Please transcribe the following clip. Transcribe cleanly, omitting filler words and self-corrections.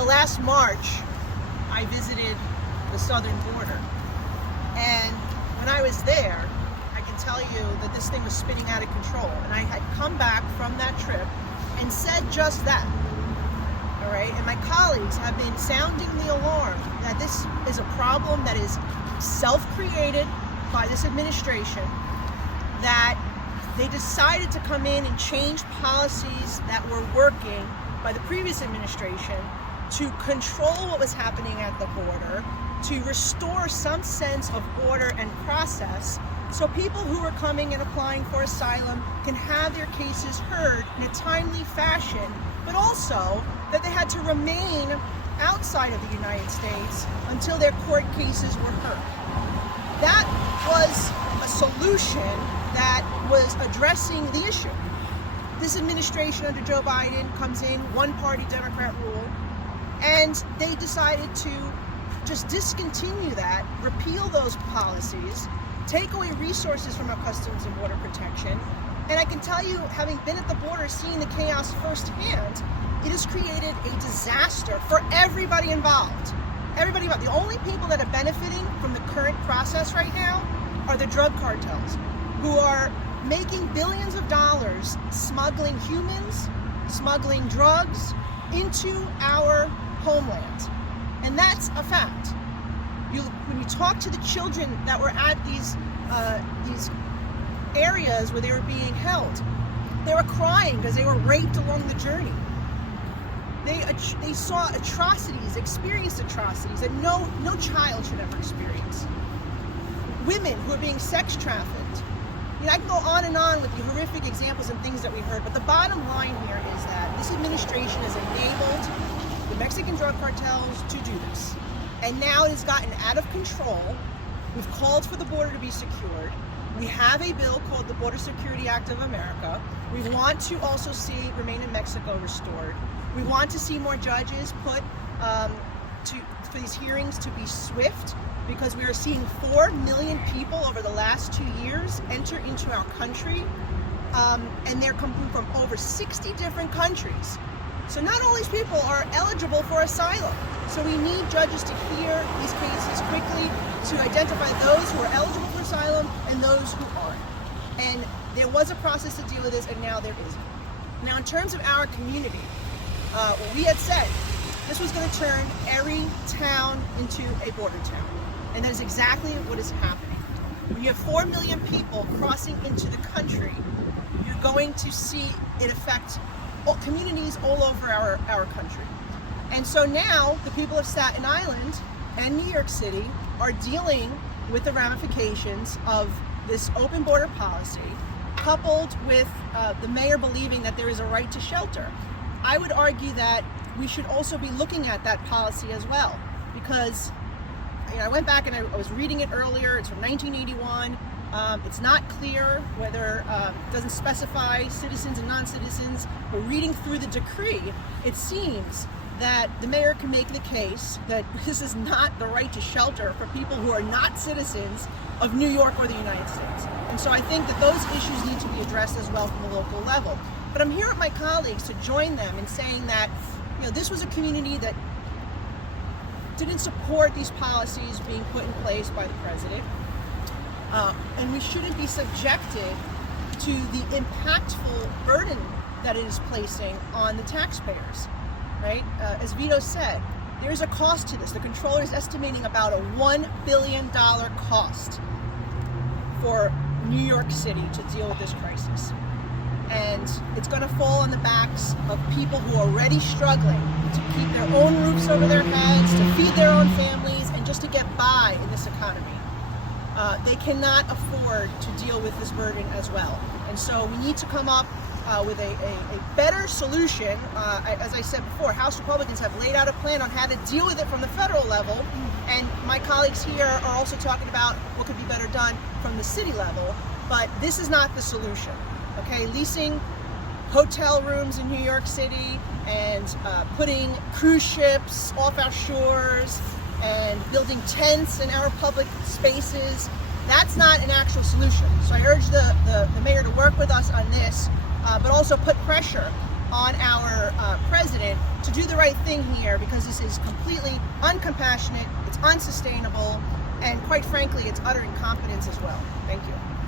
Last March, I visited the southern border. And when I was there, I can tell you that this thing was spinning out of control. And I had come back from that trip and said just that. All right? And my colleagues have been sounding the alarm that this is a problem that is self-created by this administration, that they decided to come in and change policies that were working by the previous administration to control what was happening at the border, to restore some sense of order and process, so people who are coming and applying for asylum can have their cases heard in a timely fashion, but also that they had to remain outside of the United States until their court cases were heard. That was a solution that was addressing the issue. This administration under Joe Biden comes in, one-party Democrat rule, and they decided to just discontinue that, repeal those policies, take away resources from our Customs and Border Protection. And I can tell you, having been at the border, seeing the chaos firsthand, it has created a disaster for everybody involved. Everybody involved. The only people that are benefiting from the current process right now are the drug cartels, who are making billions of dollars smuggling humans, smuggling drugs into our homeland. And that's a fact. When you talk to the children that were at these areas where they were being held, they were crying because they were raped along the journey. They saw atrocities, experienced atrocities that no child should ever experience. Women who are being sex trafficked. I can go on and on with the horrific examples and things that we heard, but the bottom line here is that this administration has enabled the Mexican drug cartels to do this. And now it has gotten out of control. We've called for the border to be secured. We have a bill called the Border Security Act of America. We want to also see Remain in Mexico restored. We want to see more judges put for these hearings to be swift, because we are seeing 4 million people over the last 2 years enter into our country, and they're coming from over 60 different countries. So not all these people are eligible for asylum. So we need judges to hear these cases quickly, to identify those who are eligible for asylum and those who aren't. And there was a process to deal with this, and now there isn't. Now, in terms of our community, what we had said, this was going to turn every town into a border town. And that is exactly what is happening. When you have 4 million people crossing into the country, you're going to see it affect communities all over our country. And so now the people of Staten Island and New York City are dealing with the ramifications of this open border policy, coupled with the mayor believing that there is a right to shelter. I would argue that we should also be looking at that policy as well, because I went back and I was reading it earlier. It's from 1981. It's not clear whether it doesn't specify citizens and non-citizens. But reading through the decree, it seems that the mayor can make the case that this is not the right to shelter for people who are not citizens of New York or the United States. And so I think that those issues need to be addressed as well from the local level. But I'm here with my colleagues to join them in saying that this was a community that didn't support these policies being put in place by the president. And we shouldn't be subjected to the impactful burden that it is placing on the taxpayers, right? As Vito said, there's a cost to this. The controller is estimating about a $1 billion cost for New York City to deal with this crisis. And it's going to fall on the backs of people who are already struggling to keep their own roofs over their heads, to feed their own families, and just to get by in this economy. They cannot afford to deal with this burden as well. And so we need to come up with a better solution. As I said before, House Republicans have laid out a plan on how to deal with it from the federal level. And my colleagues here are also talking about what could be better done from the city level. But this is not the solution. Okay, leasing hotel rooms in New York City and putting cruise ships off our shores and building tents in our public spaces, that's not an actual solution. So I urge the mayor to work with us on this, but also put pressure on our president to do the right thing here, because this is completely uncompassionate, it's unsustainable, and quite frankly, it's utter incompetence as well. Thank you.